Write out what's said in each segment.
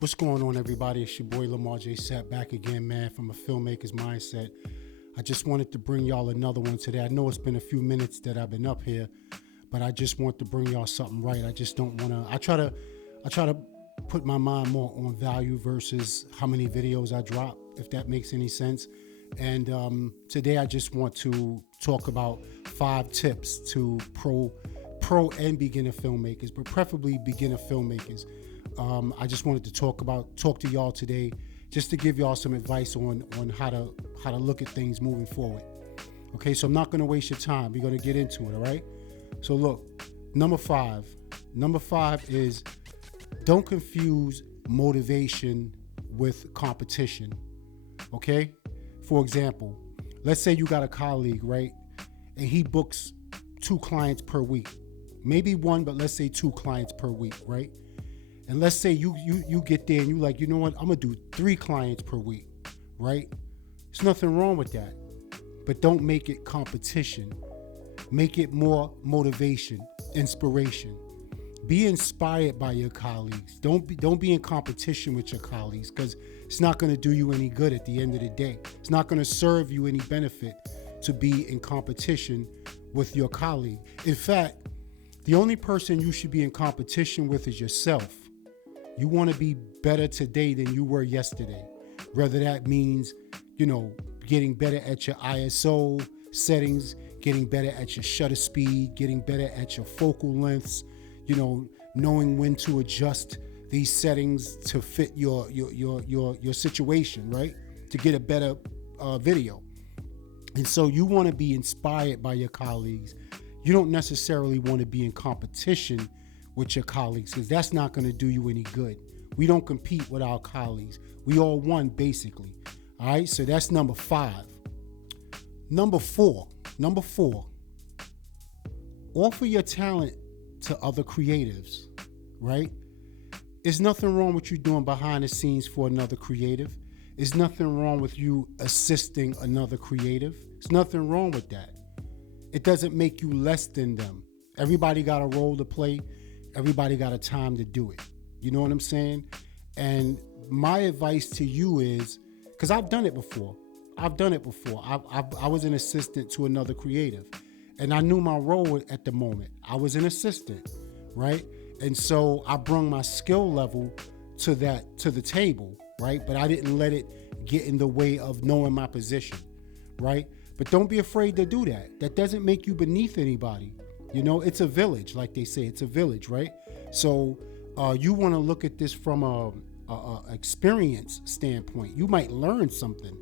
What's going on, everybody? It's your boy Lamar J. Sat back again, man, from a filmmaker's mindset. I just wanted to bring y'all another one today. I know it's been a few minutes that I've been up here, but I just want to bring y'all something right. I just don't want to. I try to put my mind more on value versus how many videos I drop, if that makes any sense. And today I just want to talk about 5 tips to pro and beginner filmmakers, but preferably beginner filmmakers. I just wanted to talk to y'all today, just to give y'all some advice on how to look at things moving forward. Okay, so I'm not going to waste your time. We're going to get into it. All right. So look, number five is don't confuse motivation with competition. Okay. For example, let's say you got a colleague, right? And he books 2 clients per week, maybe 1, but let's say 2 clients per week, right? And let's say you get there and you like, you know what, I'm gonna do 3 clients per week, right? There's nothing wrong with that, but don't make it competition. Make it more motivation, inspiration. Be inspired by your colleagues. Don't be in competition with your colleagues, because it's not gonna do you any good at the end of the day. It's not gonna serve you any benefit to be in competition with your colleague. In fact, the only person you should be in competition with is yourself. You want to be better today than you were yesterday. Whether that means, getting better at your ISO settings, getting better at your shutter speed, getting better at your focal lengths, knowing when to adjust these settings to fit your situation, right? To get a better video. And so you want to be inspired by your colleagues. You don't necessarily want to be in competition with your colleagues, because that's not going to do you any good. We don't compete with our colleagues. We all won, basically. All right, so that's number 5. Number four, offer your talent to other creatives, right? There's nothing wrong with you doing behind the scenes for another creative. There's nothing wrong with you assisting another creative. There's nothing wrong with that. It doesn't make you less than them. Everybody got a role to play. Everybody got a time to do it. You know what I'm saying? And my advice to you is, because I've done it before. I was an assistant to another creative, and I knew my role at the moment. I was an assistant, right? And so I brought my skill level to the table, right? But I didn't let it get in the way of knowing my position, right? But don't be afraid to do that. That doesn't make you beneath anybody. It's a village, like they say. It's a village, right? So you want to look at this from a experience standpoint. You might learn something.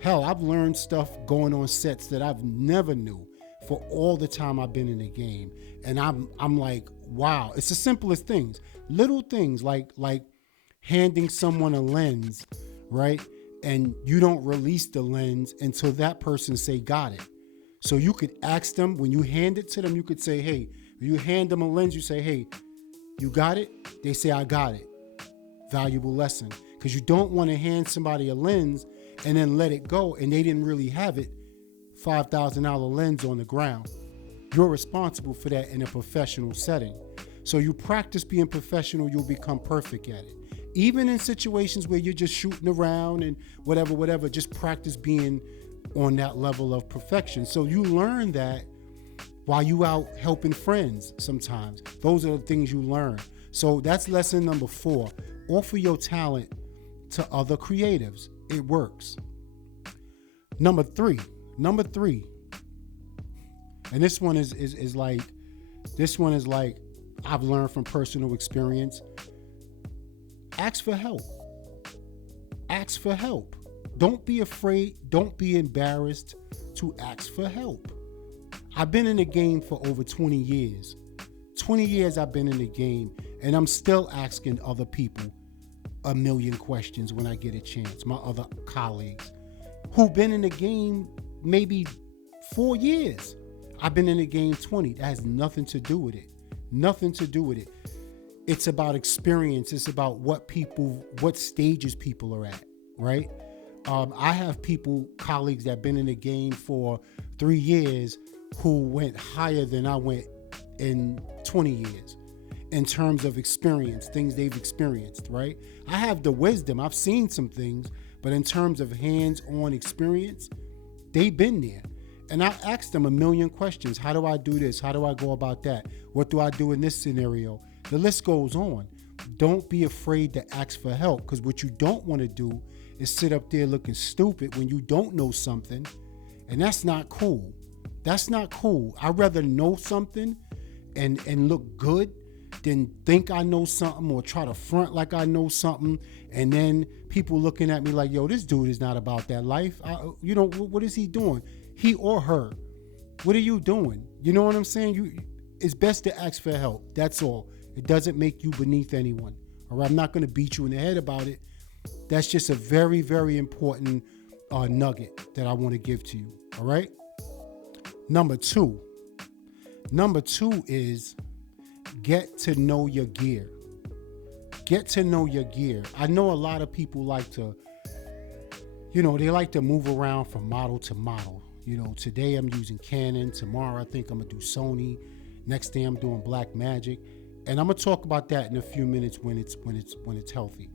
Hell, I've learned stuff going on sets that I've never knew for all the time I've been in the game. And I'm like, wow. It's the simplest things. Little things like handing someone a lens, right? And you don't release the lens until that person say, got it. So you could ask them, when you hand it to them, you could say, hey, when you hand them a lens, you say, hey, you got it? They say, I got it. Valuable lesson. Because you don't want to hand somebody a lens and then let it go and they didn't really have it. $5,000 lens on the ground. You're responsible for that in a professional setting. So you practice being professional, you'll become perfect at it. Even in situations where you're just shooting around and whatever, just practice being on that level of perfection. So you learn that while you out helping friends sometimes. Those are the things you learn. So that's lesson number 4. Offer your talent to other creatives. It works. Number three, and this one is like I've learned from personal experience. Ask for help. Don't be afraid. Don't be embarrassed to ask for help. I've been in the game for over 20 years. 20 years I've been in the game, and I'm still asking other people a million questions when I get a chance. My other colleagues who've been in the game maybe 4 years. I've been in the game 20. That has nothing to do with it. It's about experience. It's about what stages people are at, right? I have colleagues that have been in the game for 3 years who went higher than I went in 20 years. in terms of experience, things they've experienced, right? I have the wisdom. I've seen some things, but in terms of hands-on experience, they've been there. And I asked them a million questions. How do I do this? How do I go about that? What do I do in this scenario? The list goes on. Don't be afraid to ask for help, because what you don't want to do is sit up there looking stupid when you don't know something, and that's not cool. That's not cool. I'd rather know something and look good than think I know something or try to front like I know something, and then people looking at me like, yo, this dude is not about that life. What is he doing? He or her. What are you doing? You know what I'm saying? It's best to ask for help. That's all. It doesn't make you beneath anyone. All right, I'm not going to beat you in the head about it. That's just a very, very important nugget that I want to give to you. All right. Number two is get to know your gear. Get to know your gear. I know a lot of people like to, they like to move around from model to model. Today I'm using Canon. Tomorrow I think I'm gonna do Sony. Next day I'm doing Blackmagic, and I'm gonna talk about that in a few minutes when it's healthy.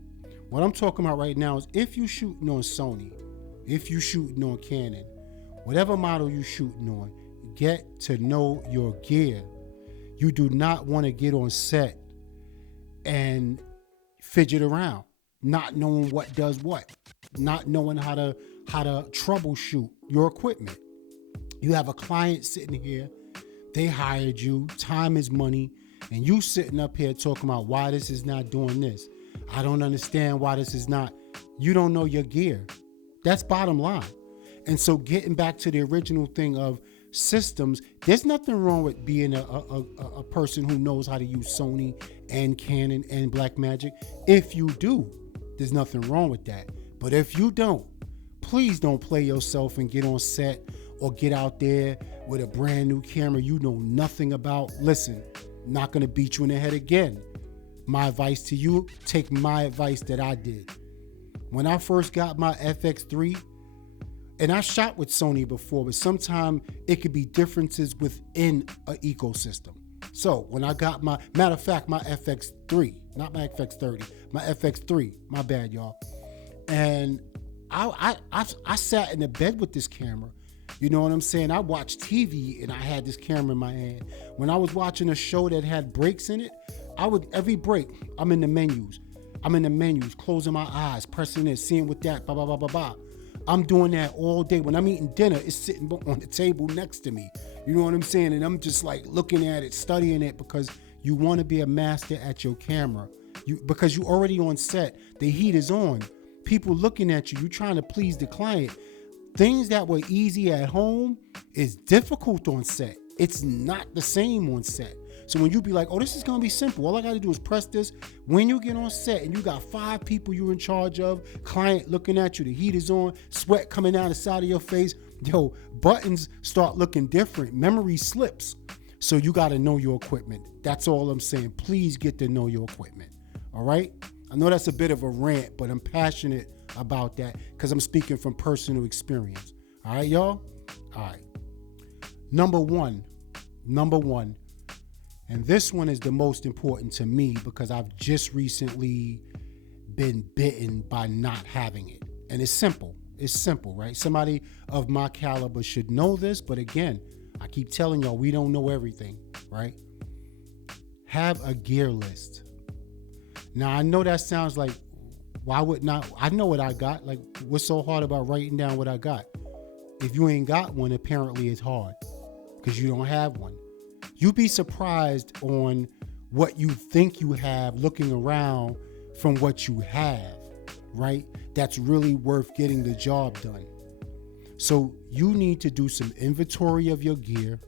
What I'm talking about right now is if you're shooting on Sony, if you're shooting on Canon, whatever model you're shooting on, get to know your gear. You do not want to get on set and fidget around, not knowing what does what, not knowing how to troubleshoot your equipment. You have a client sitting here, they hired you, time is money, and you sitting up here talking about why this is not doing this. I don't understand why this is not. You don't know your gear. That's bottom line. And so getting back to the original thing of systems, there's nothing wrong with being a person who knows how to use Sony and Canon and Blackmagic. If you do, there's nothing wrong with that. But if you don't, please don't play yourself and get on set or get out there with a brand new camera you know nothing about. Listen, not going to beat you in the head again. My advice to you, take my advice that I did. When I first got my FX3, and I shot with Sony before, but sometimes it could be differences within an ecosystem. So when I got my FX3, not my FX30, my FX3, my bad, y'all. And I sat in the bed with this camera. You know what I'm saying? I watched TV and I had this camera in my hand. When I was watching a show that had breaks in it, every break, I'm in the menus, closing my eyes, pressing it, seeing what that, blah, blah, blah, blah, blah. I'm doing that all day. When I'm eating dinner, it's sitting on the table next to me. You know what I'm saying? And I'm just like looking at it, studying it, because you want to be a master at your camera. Because you already on set, the heat is on. People looking at you, you're trying to please the client. Things that were easy at home is difficult on set. It's not the same on set. So when you be like, oh, this is going to be simple. All I got to do is press this. When you get on set and you got 5 people you're in charge of, client looking at you, the heat is on, sweat coming down the side of your face, buttons start looking different. Memory slips. So you got to know your equipment. That's all I'm saying. Please get to know your equipment. All right? I know that's a bit of a rant, but I'm passionate about that because I'm speaking from personal experience. All right, y'all? All right. Number one, and this one is the most important to me because I've just recently been bitten by not having it. And it's simple, right? Somebody of my caliber should know this, but again, I keep telling y'all, we don't know everything, right? Have a gear list. Now, I know that sounds like, why would not? I know what I got. Like, what's so hard about writing down what I got? If you ain't got one, apparently it's hard because you don't have one. You'd be surprised on what you think you have looking around from what you have, right? That's really worth getting the job done. So you need to do some inventory of your gear,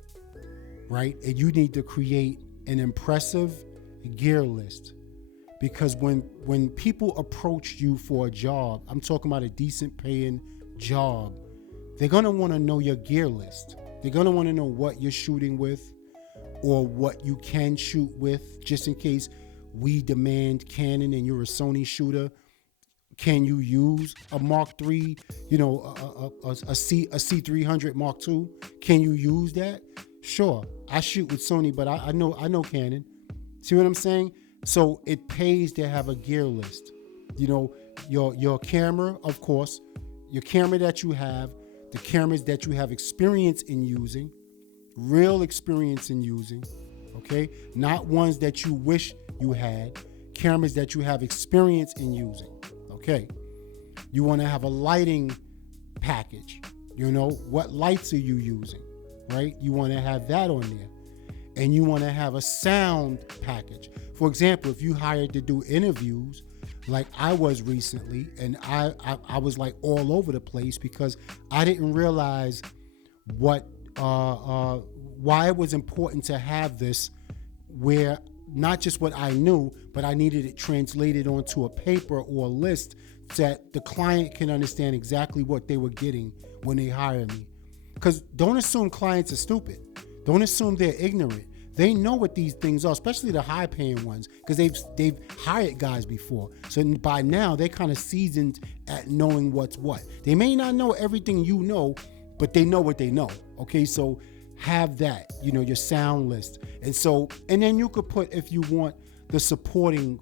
right? And you need to create an impressive gear list. Because when people approach you for a job, I'm talking about a decent paying job, they're going to want to know your gear list. They're going to want to know what you're shooting with or what you can shoot with, just in case we demand Canon and you're a Sony shooter. Can you use a Mark III, a C300 Mark II? Can you use that? Sure, I shoot with Sony, but I know Canon. See what I'm saying? So it pays to have a gear list. You know, your camera, of course, your camera that you have, the cameras that you have experience in using, real experience in using, okay? Not ones that you wish you had, cameras that you have experience in using, okay? You want to have a lighting package. You know, what lights are you using, right? You want to have that on there. And you want to have a sound package. For example, if you hired to do interviews, like I was recently, and I was like all over the place because I didn't realize why it was important to have this, where not just what I knew, but I needed it translated onto a paper or a list that the client can understand exactly what they were getting when they hire me. Because don't assume clients are stupid. Don't assume they're ignorant. They know what these things are, especially the high-paying ones, because they've hired guys before. So by now, they're kind of seasoned at knowing what's what. They may not know everything you know, but they know what they know. Okay, so have that, you know, your sound list, and then you could put, if you want, the supporting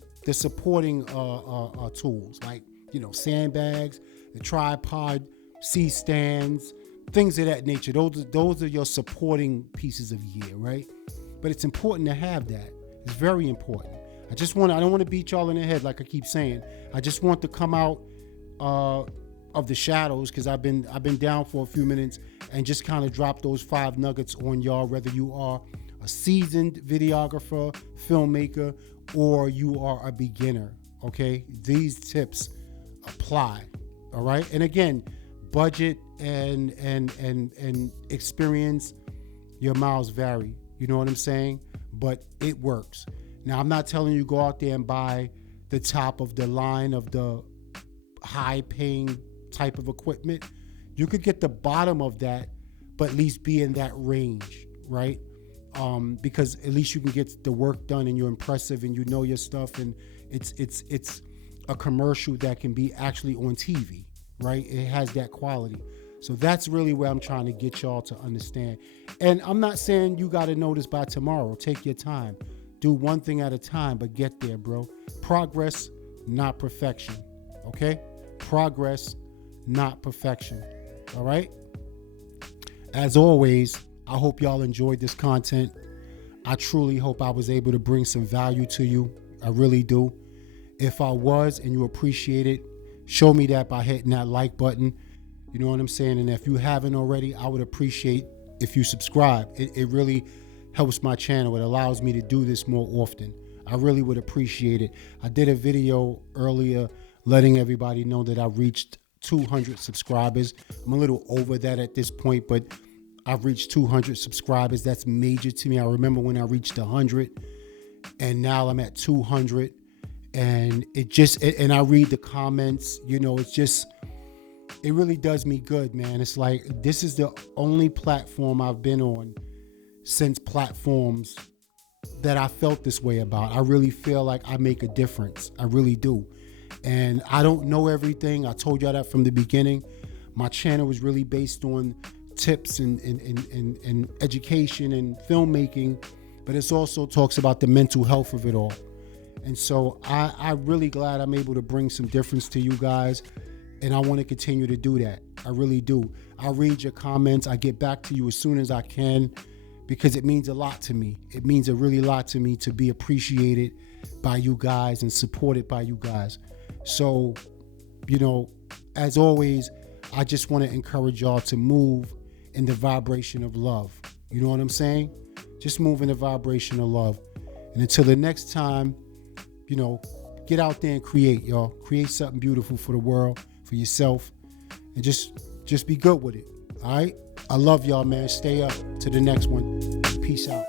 tools, like, you know, sandbags, the tripod, C-stands, things of that nature. Those are your supporting pieces of gear, right? But it's important to have that. It's very important. I don't want to beat y'all in the head like I keep saying. I just want to come out of the shadows, because I've been down for a few minutes, and just kind of drop those 5 nuggets on y'all, whether you are a seasoned videographer, filmmaker, or you are a beginner. Okay, these tips apply. All right, and again, budget and experience, your miles vary. You know what I'm saying? But it works. Now, I'm not telling you go out there and buy the top of the line of the high-paying type of equipment. You could get the bottom of that, but at least be in that range, right? Because at least you can get the work done, and you're impressive, and you know your stuff, and it's a commercial that can be actually on TV, right? It has that quality. So that's really where I'm trying to get y'all to understand. And I'm not saying you got to know this by tomorrow. Take your time. Do one thing at a time, but get there, bro. Progress, not perfection. Okay? Progress, not perfection. All right? As always, I hope y'all enjoyed this content. I truly hope I was able to bring some value to you. I really do. If I was and you appreciate it, show me that by hitting that like button. You know what I'm saying? And if you haven't already, I would appreciate if you subscribe. It really helps my channel. It allows me to do this more often. I really would appreciate it. I did a video earlier letting everybody know that I reached 200 subscribers. I'm a little over that at this point, but I've reached 200 subscribers. That's major to me. I remember when I reached 100, and now I'm at 200. And and I read the comments, you know, it really does me good, man. It's like, this is the only platform I've been on since platforms that I felt this way about. I really feel like I make a difference. I really do. And I don't know everything. I told y'all that from the beginning. My channel was really based on tips and education and filmmaking, but it also talks about the mental health of it all. And so I'm really glad I'm able to bring some difference to you guys. And I want to continue to do that. I really do. I read your comments. I get back to you as soon as I can, because it means a lot to me. It means a really lot to me to be appreciated by you guys and supported by you guys. So, you know, as always, I just want to encourage y'all to move in the vibration of love. You know what I'm saying? Just move in the vibration of love. And until the next time, you know, get out there and create, y'all. Create something beautiful for the world, for yourself, and just be good with it. All right? I love y'all, man. Stay up to the next one. Peace out.